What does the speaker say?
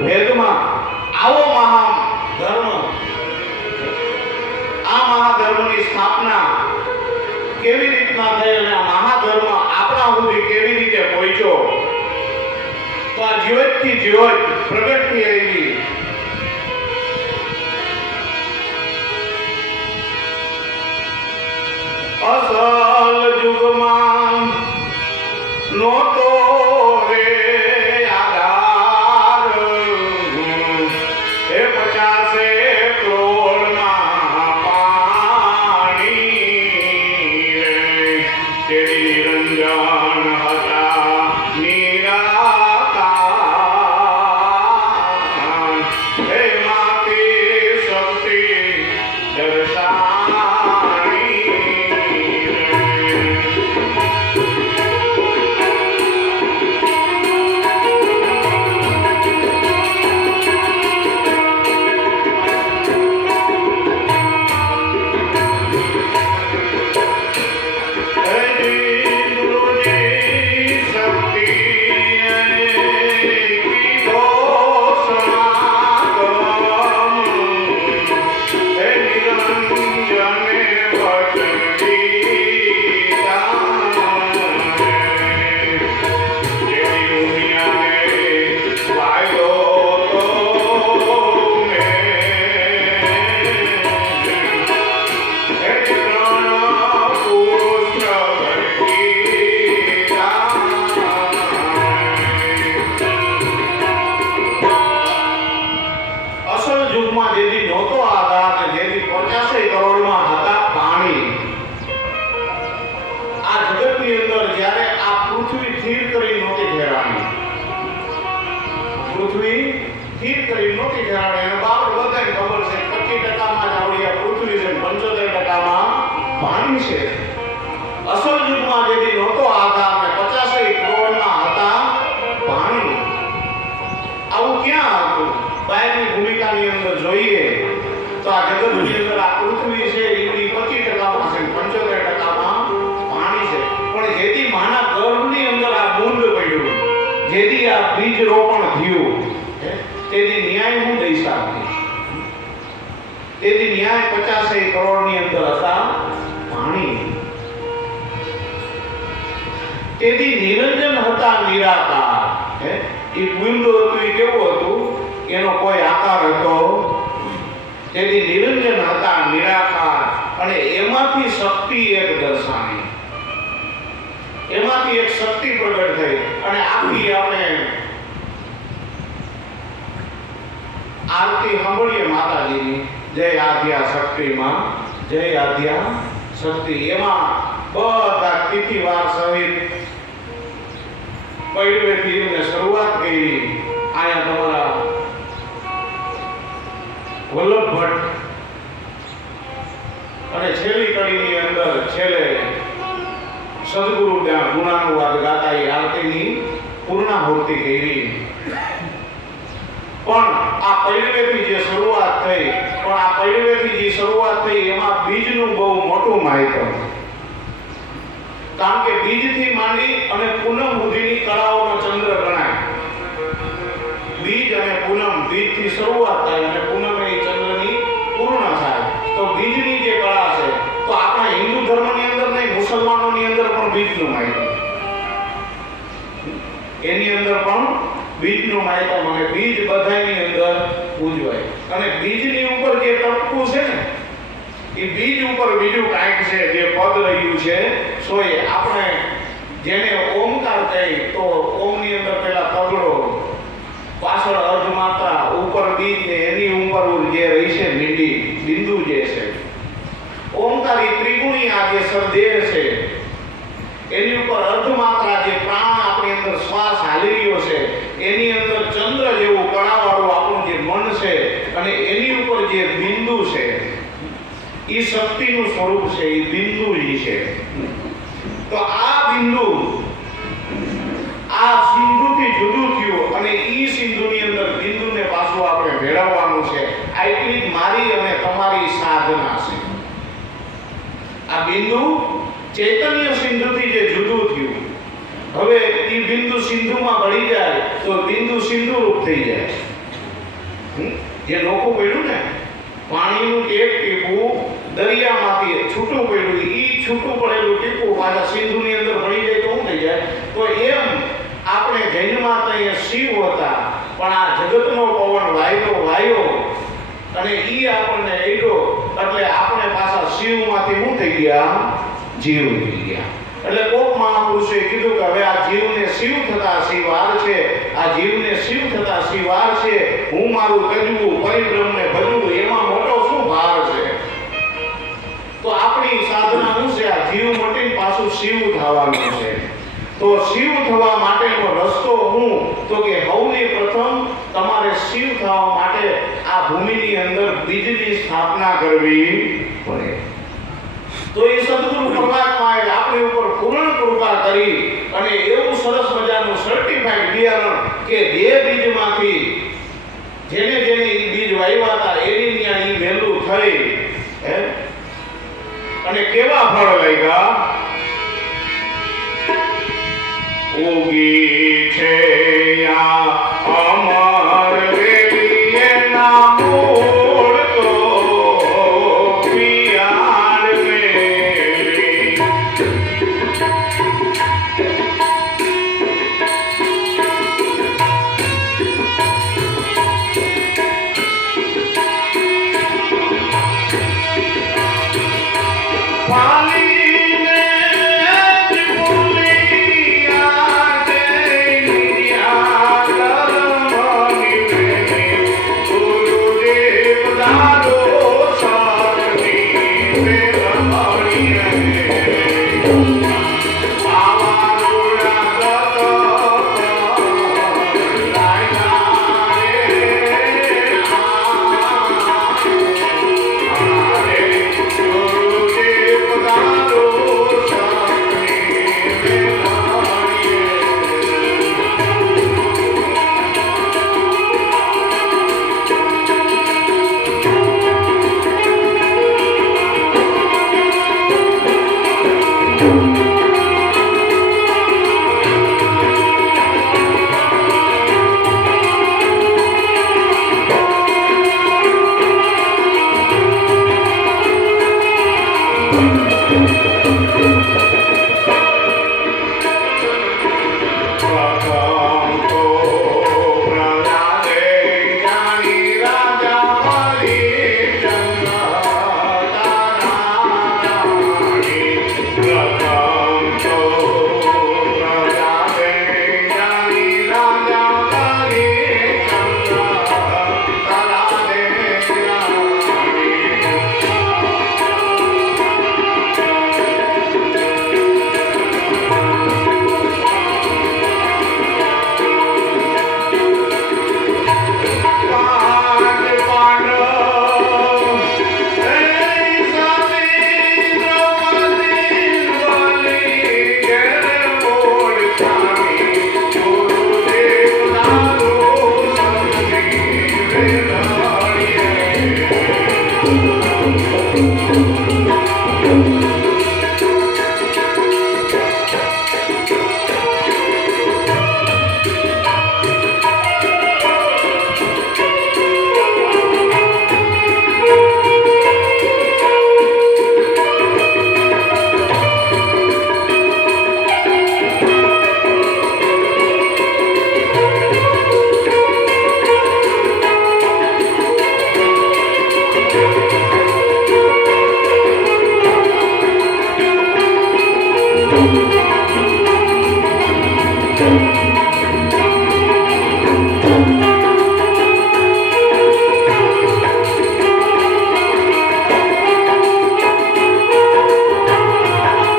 વેદમાં આવો મહા ધર્મ. આ મહાધર્મની સ્થાપના કેવી રીતના થઈ અને આ મહાધર્મ આપણા સુધી કેવી રીતે પહોંચ્યો? તો આ જીવતથી જીવત પ્રગટ થઈ આવી પાણી છે. અસલ યુગમાં જેથી નહોતો આધાર ને પચાસે કરોડમાં હતા પાણી આવું ક્યાં હતું? બાયની ભૂમિકાની અંદર જોઈએ તો આ જગતની અંદર આ પૃથ્વી છે એ બી પચીસ ટકામાં છે પંચોતેર ટકામાં પાણી છે. પણ જેથી માના ગર્ભની અંદર આ બુંદ પડ્યું જેથી આ બીજ રોપણ થયું હે, તેથી ન્યાય હું દઈશા તેથી ન્યાય પચાસે કરોડની અંદર હતા પાણી તેથી નિરંજન હતા નિરાકાર. એ બુંદ હતું, એ કેવું હતું? એનો કોઈ આકાર હતો તેથી નિરંજન હતા, નિરાકાર. અને એમાંથી શક્તિ એક દર્શાવી એમાંથી એક શક્તિ પ્રગટ થઈ. અને આખી આપણે આરતી સાંભળીએ માતાજીની. જય આધ્યા શક્તિમાં, જય આધ્યા શક્તિ. એમાં બધા તિથિવાર સહિત પૈડવેથી એમને શરૂઆત કરી આયા તમારા વલ્લભ ભટ્ટ અને છેલ્લી કડીની અંદર છેલ્લે સદગુરુ ત્યાં ગુણાનુવાદ ગાતા એ આરતીની પૂર્ણાહુતિ કરી પણ આ પૈડવેથી જે શરૂઆત થઈ પણ આ પૈડવેથી જે શરૂઆત થઈ એમાં બીજનું બહુ મોટું માહિતમ કારણ કે બીજથી માંડી અને પૂનમ સુધીની કળાઓનો ચંદ્ર ગણાય. બીજ અને પૂનમ, બીજથી શરૂઆત થાય અને પૂનમ એ ચંદ્રની પૂર્ણ થાય. તો બીજની જે કળા છે, તો આપણા હિન્દુ ધર્મની અંદર નહીં, મુસલમાનોની અંદર પણ બીજનું માહિતી. એની અંદર પણ બીજનું માહિતી. મને બીજ બધાની અંદર ઉજવાય. અને બીજની ઉપર જે ટપકું છે ને એ બીજ ઉપર બીજું કાંઈક છે, જે પદ રહ્યું છે સો એ આપણે જેને ઓમકાર કહી, તો ઓમની અંદર પેલા તગડો પાછળ અર્ધમાત્રા, ઉપર બીજ ને એની ઉપર જે રહી છે મીંડી બિંદુ જે છે. ઓમકારી ત્રિગુણી આ જે સંદેહ છે, એની ઉપર અર્ધમાત્રા જે પ્રાણ આપણી અંદર શ્વાસ હાલી રહ્યો છે એની અંદર ચંદ્ર જેવું કણાવાળું આપણું જે મન છે અને એની ઉપર જે બિંદુ છે એ શક્તિનું સ્વરૂપ છે, એ બિંદુ છે. તો આ બિંદુ આ સિંધુથી જુદું થયું અને ઈ સિંધુની અંદર બિંદુને પાછું આપણે ભેળવવાનું છે. જ મારી અને તમારી સાધના છે. આ બિંદુ ચૈતન્ય સિંધુથી જે જુદું થયું, હવે એ બિંદુ સિંધુમાં ભળી જાય તો બિંદુ સિંધુ રૂપ થઈ જાય? જે લોકો પડ્યું ને, પાણીનું એક ટીપું દરિયામાંથી છૂટું પડ્યું. ઈ છૂટું પડેલું ટીપું પાછા સિંધુની અંદર મળી જાય તો શું થઈ જાય? તો એમ આપણે જૈનમાં તો અહીંયા શિવ હતા, પણ આ જગતનો પવન વાયરો, વાયો. અને ઈ આપણને એડો એટલે આપણે પાછા શિવમાંથી શું થઈ ગયા? જીવ થઈ ગયા. એટલે કોક મહાપુરુષે કીધું કે હવે આ જીવને શિવ થતા શિવાર છે. આ જીવને શિવ થતા શિવાર છે. હું મારું તજવું પરિબ્રહ્મને ભજવું શિવ થવાનું છે. તો શિવ થવા માટેનો રસ્તો હું, તો કે હવની પ્રથમ તમારે શિવ થવા માટે આ ભૂમિની અંદર બીજની સ્થાપના કરવી પડે. તો એ સદગુરુ પરમાત્માએ આપણી ઉપર પૂર્ણ કૃપા કરી અને એવું સરસ મજાનું સર્ટિફાઈડ બિયારણ કે જે બીજમાંથી જેને જેને એ બીજ વાવ્યા હતા, એની ત્યાં એ વહેલું થઈ. અને કેવા ફળ લાગ્યા? ઉગી છે આ